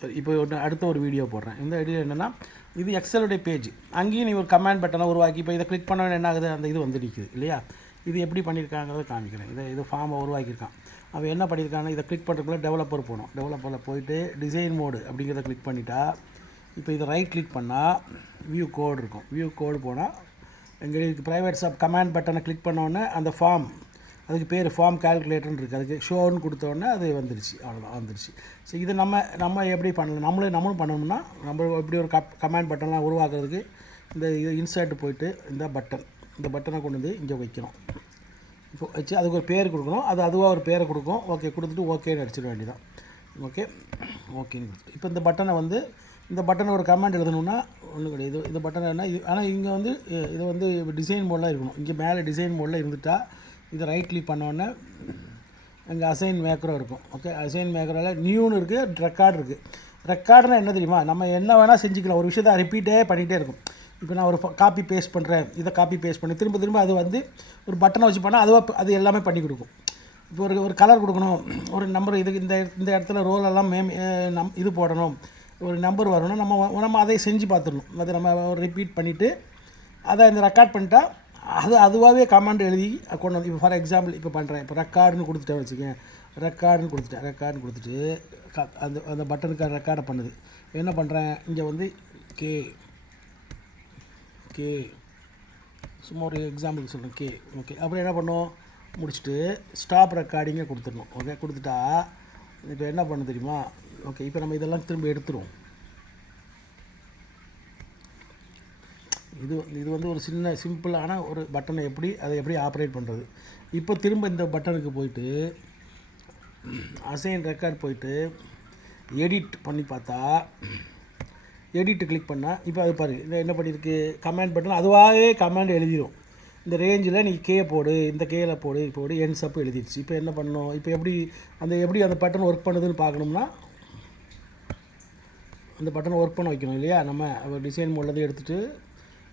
சரி, இப்போ அடுத்த ஒரு வீடியோ போடுறேன். இந்த வீடியோ என்னென்னா, இது எக்ஸலுடைய பேஜ். அங்கேயும் நீ ஒரு கமெண்ட் பட்டனை உருவாக்கி இப்போ இதை கிளிக் பண்ண என்ன ஆகுது, அந்த இது வந்து நிற்குது இல்லையா. இது எப்படி பண்ணியிருக்காங்கிறத காமிக்கிறேன். இது ஃபார்மை உருவாக்கியிருக்கான். அவன் என்ன பண்ணியிருக்காங்கன்னா, இதை கிளிக் பண்ணுறதுக்குள்ள டெவலப்பர் போகணும். டெவலப்பரில் போயிட்டு டிசைன் மோடு அப்படிங்கிறத கிளிக் பண்ணிட்டா, இப்போ இதை ரைட் கிளிக் பண்ணால் வியூ கோடு இருக்கும். வியூ கோடு போனால் எங்களுக்கு ப்ரைவேட் சப் கமாண்ட் பட்டனை கிளிக் பண்ணோடனே அந்த ஃபார்ம், அதுக்கு பேர் ஃபார்ம் கால்குலேட்டர்னு இருக்குது, அதுக்கு ஷோன்னு கொடுத்தோடனே அது வந்துடுச்சு. அவ்வளோதான், வந்துடுச்சு. ஸோ இது நம்ம எப்படி பண்ணலாம், நம்மளும் பண்ணணும்னா நம்ம எப்படி ஒரு கமாண்ட் பட்டன்லாம் உருவாக்குறதுக்கு இந்த இது இன்சர்ட் போயிட்டு இந்த பட்டனை கொண்டு வந்து இங்கே வைக்கணும். இப்போ வச்சு அதுக்கு ஒரு பேர் கொடுக்கணும். அது அதுவாக ஒரு பேரை கொடுக்கும். ஓகே கொடுத்துட்டு ஓகேன்னு அடிச்சிட வேண்டியதான். ஓகேன்னு கொடுத்துட்டு இப்போ இந்த பட்டனை ஒரு கமெண்ட் எழுதணும்னா ஒன்றும் கிடையாது. இந்த பட்டன் என்ன இது, ஆனால் இங்கே இது டிசைன் மோடெலாம் இருக்கணும். இங்கே மேலே டிசைன் மோடில் இருந்துட்டால் இதை ரைட் கிளிக் பண்ணோடனே இங்கே அசைன் மேக்கரும் இருக்கும். ஓகே, அசைன் மேக்கரில் நியூன்னு இருக்குது, ரெக்கார்டு இருக்குது. ரெக்கார்டுனா என்ன தெரியுமா, நம்ம என்ன வேணால் செஞ்சுக்கலாம். ஒரு விஷயத்தை ரிப்பீட்டே பண்ணிகிட்டே இருக்கும். இப்போ நான் ஒரு காப்பி பேஸ்ட் பண்ணுறேன், இதை காப்பி பேஸ்ட் பண்ணி திரும்ப அது ஒரு பட்டனை வச்சு பண்ணால் அது எல்லாமே பண்ணி கொடுக்கும். இப்போ ஒரு கலர் கொடுக்கணும், ஒரு நம்பர் இதுக்கு இந்த இடத்துல ரோலெல்லாம் இது போடணும், ஒரு நம்பர் வரணும், நம்ம அதை செஞ்சு பார்த்துடணும். அதை நம்ம ரிப்பீட் பண்ணிவிட்டு அதை இந்த ரெக்கார்ட் பண்ணிட்டா அதுவாகவே கமாண்ட் எழுதி கொண்டு வந்து, இப்போ ஃபார் எக்ஸாம்பிள் இப்போ பண்ணுறேன். இப்போ ரெக்கார்டுன்னு கொடுத்துட்டேன் வச்சுக்கேன். ரெக்கார்டுன்னு கொடுத்துட்டு அந்த பட்டனுக்கு ரெக்கார்டை பண்ணுது. என்ன பண்ணுறேன், இங்கே கே சும்மா ஒரு எக்ஸாம்பிளுக்கு சொல்கிறேன், கே. ஓகே, அப்புறம் என்ன பண்ணோம், முடிச்சுட்டு ஸ்டாப் ரெக்கார்டிங்கை கொடுத்துடணும். ஓகே, கொடுத்துட்டா இப்போ என்ன பண்ண தெரியுமா. ஓகே, இப்போ நம்ம இதெல்லாம் திரும்ப எடுத்துருவோம். இது ஒரு சிம்பிளான ஒரு பட்டனை அதை எப்படி ஆப்ரேட் பண்ணுறது. இப்போ திரும்ப இந்த பட்டனுக்கு போயிட்டு அசைன் ரெக்கார்ட் போயிட்டு எடிட் பண்ணி பார்த்தா, எடிட்டு கிளிக் பண்ணால் இப்போ அது பாரு, இதை என்ன பண்ணியிருக்கு, கமாண்ட் பட்டன் அதுவாகவே கமாண்ட் எழுதிடும். இந்த ரேஞ்சில் நீ கே போடு, இந்த கேல போடு என்ஸ் அப் எழுதிடுச்சு. இப்போ என்ன பண்ணணும், இப்போ எப்படி அந்த பட்டன் ஒர்க் பண்ணுதுன்னு பார்க்கணும்னா அந்த பட்டனை ஒர்க் பண்ண வைக்கணும் இல்லையா. நம்ம டிசைன் மோட்லேருந்து எடுத்துகிட்டு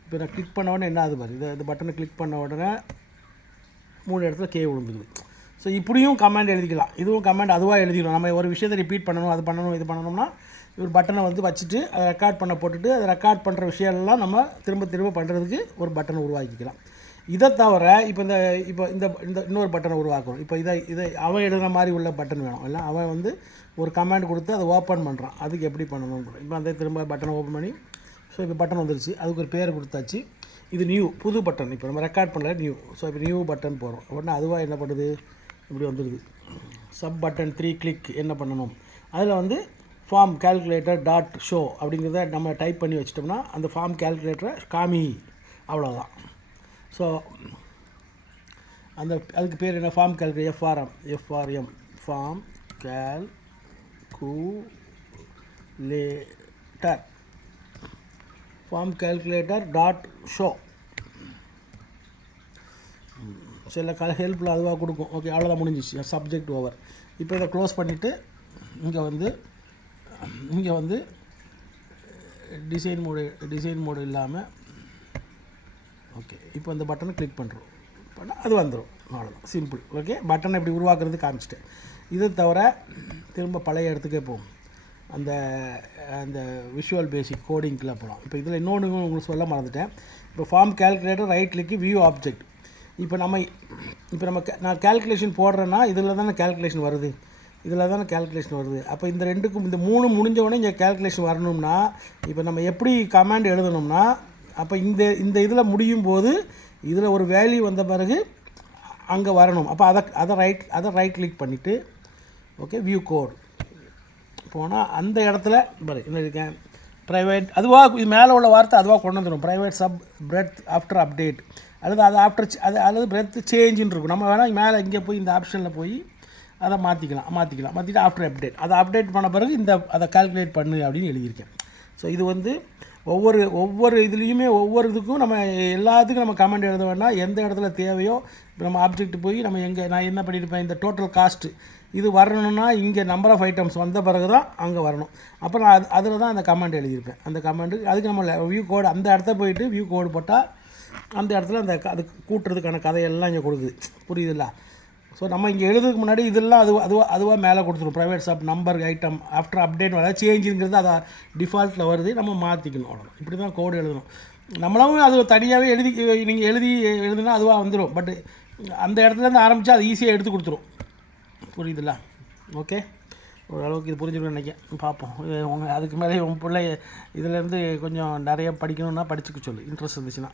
இப்போ நான் கிளிக் பண்ண உடனே என்ன ஆகுது பாரு, இந்த பட்டனை கிளிக் பண்ண உடனே 3 இடத்துல கே விழுந்துக்குது. ஸோ இப்படியும் கமாண்ட் எழுதிக்கலாம். இதுவும் கமாண்ட் அதுவாக எழுதிடும். நம்ம ஒரு விஷயத்தை ரிப்பீட் பண்ணணும், அது பண்ணணும், இது பண்ணணும்னா ஒரு பட்டனை வச்சுட்டு அதை ரெக்கார்ட் பண்ண போட்டுட்டு அதை ரெக்கார்ட் பண்ணுற விஷயம்லாம் நம்ம திரும்ப பண்ணுறதுக்கு ஒரு பட்டனை உருவாக்கிக்கலாம். இதை தவிர இப்போ இந்த இன்னொரு பட்டனை உருவாக்கணும். இப்போ இதை அவன் எழுதுகிற மாதிரி உள்ள பட்டன் வேணும். இல்லை அவன் ஒரு கமாண்ட் கொடுத்து அதை ஓப்பன் பண்ணுறான். அதுக்கு எப்படி பண்ணணும், இப்போ அந்த திரும்ப பட்டனை ஓப்பன் பண்ணி, ஸோ இப்போ பட்டன் வந்துருச்சு, அதுக்கு ஒரு பேர் கொடுத்தாச்சு. இது புது பட்டன். இப்போ நம்ம ரெக்கார்ட் பண்ணல நியூ. ஸோ இப்போ நியூ பட்டன் போகிறோம். உடனே அதுவாக என்ன பண்ணுது, இப்படி வந்துடுது. சப் பட்டன் 3 கிளிக் என்ன பண்ணணும், அதில் ஃபார்ம் கால்குலேட்டர் டாட் ஷோ அப்படிங்கிறத நம்ம டைப் பண்ணி வச்சிட்டோம்னா அந்த ஃபார்ம் கால்குலேட்டரை காமி, அவ்வளோதான். ஸோ அதுக்கு பேர் என்ன, form calculator, FRM form calculator dot show. சில ஹெல்ப்பில் அதுவாக கொடுக்கும். ஓகே, அவ்வளோதான், முடிஞ்சிச்சு, சப்ஜெக்ட் ஓவர். இப்போ இதை க்ளோஸ் பண்ணிவிட்டு இங்கே டிசைன் மோடு இல்லாமல், ஓகே, இப்போ இந்த பட்டனை கிளிக் பண்ணுறோம், பண்ணால் அது வந்துடும். அவ்வளோதான், சிம்பிள். ஓகே, பட்டனை இப்படி உருவாக்குறது காமிச்சிட்டேன். இதை தவிர திரும்ப பழைய இடத்துக்கே போகும். அந்த விஷுவல் பேசிக் கோடிங்க்குள்ளே போகலாம். இப்போ இதில் இன்னொன்று உங்களுக்கு சொல்ல மறந்துட்டேன். இப்போ ஃபார்ம் கால்குலேட்டர் ரைட் கிளிக்கு வியூ ஆப்ஜெக்ட். இப்போ நான் கால்குலேஷன் போடுறேன்னா இதில் தானே கால்குலேஷன் வருது. அப்போ இந்த 3 முடிஞ்ச உடனே இங்கே கால்குலேஷன் வரணும்னா இப்போ நம்ம எப்படி கமாண்ட் எழுதணும்னா, அப்போ இந்த இதில் முடியும் போது இதில் ஒரு வேல்யூ வந்த பிறகு அங்கே வரணும். அப்போ அதை ரைட் கிளிக் பண்ணிவிட்டு ஓகே வியூ கோட் போனால் அந்த இடத்துல என்ன இருக்கேன், ப்ரைவேட் அதுவாக இது மேலே உள்ள வார்த்தை அதுவாக கொண்டு வந்துடும். Private sub breath after update அல்லது பிரெத் சேஞ்சுன்னு இருக்கும். நம்ம வேணால் மேலே இங்கே போய் இந்த ஆப்ஷனில் போய் அதை மாற்றிட்டு ஆஃப்டர் அப்டேட் அதை அப்டேட் பண்ண பிறகு அதை கால்குலேட் பண்ணு அப்படின்னு எழுதியிருக்கேன். ஸோ இது ஒவ்வொரு இதுலேயுமே ஒவ்வொரு இதுக்கும் நம்ம எல்லாத்துக்கும் நம்ம கமெண்ட் எழுத வேண்டாம். எந்த இடத்துல தேவையோ இப்போ நம்ம ஆப்ஜெக்ட் போய் நான் என்ன பண்ணியிருப்பேன், இந்த டோட்டல் காஸ்ட்டு இது வரணும்னா இங்கே நம்பர் ஆஃப் ஐட்டம்ஸ் வந்த பிறகு தான் அங்கே வரணும். அப்போ நான் அதில் தான் அந்த கமெண்ட் எழுதியிருப்பேன். அந்த கமெண்ட்டு அதுக்கு நம்ம வியூ கோடு அந்த இடத்த போயிட்டு வியூ கோடு போட்டால் அந்த இடத்துல அது கூட்டுறதுக்கான கதையெல்லாம் இங்கே கொடுக்குது. புரியுதுல்ல? ஸோ நம்ம இங்கே எழுதுறதுக்கு முன்னாடி இதெல்லாம் அதுவாக மேலே கொடுத்துரும். Private shop number item after update வராது, சேஞ்சுங்கிறது அதை டிஃபால்ட்டில் வருது, நம்ம மாற்றிக்கணும். அவ்வளோ இப்படி தான் கோடு எழுதணும். நம்மளும் அது தனியாகவே நீங்கள் எழுதுனா அதுவாக வந்துடும். பட் அந்த இடத்துலேருந்து ஆரம்பித்தா அது ஈஸியாக எடுத்து கொடுத்துரும். புரியுதுல்ல? ஓகே, ஓரளவுக்கு இது புரிஞ்சுக்கணும்னு நினைக்கிறேன். பார்ப்போம். அதுக்கு மேலே உங்கள் பிள்ளை இதிலேருந்து கொஞ்சம் நிறைய படிக்கணுன்னா படிச்சுக்க சொல்லு, இன்ட்ரெஸ்ட் இருந்துச்சுன்னா.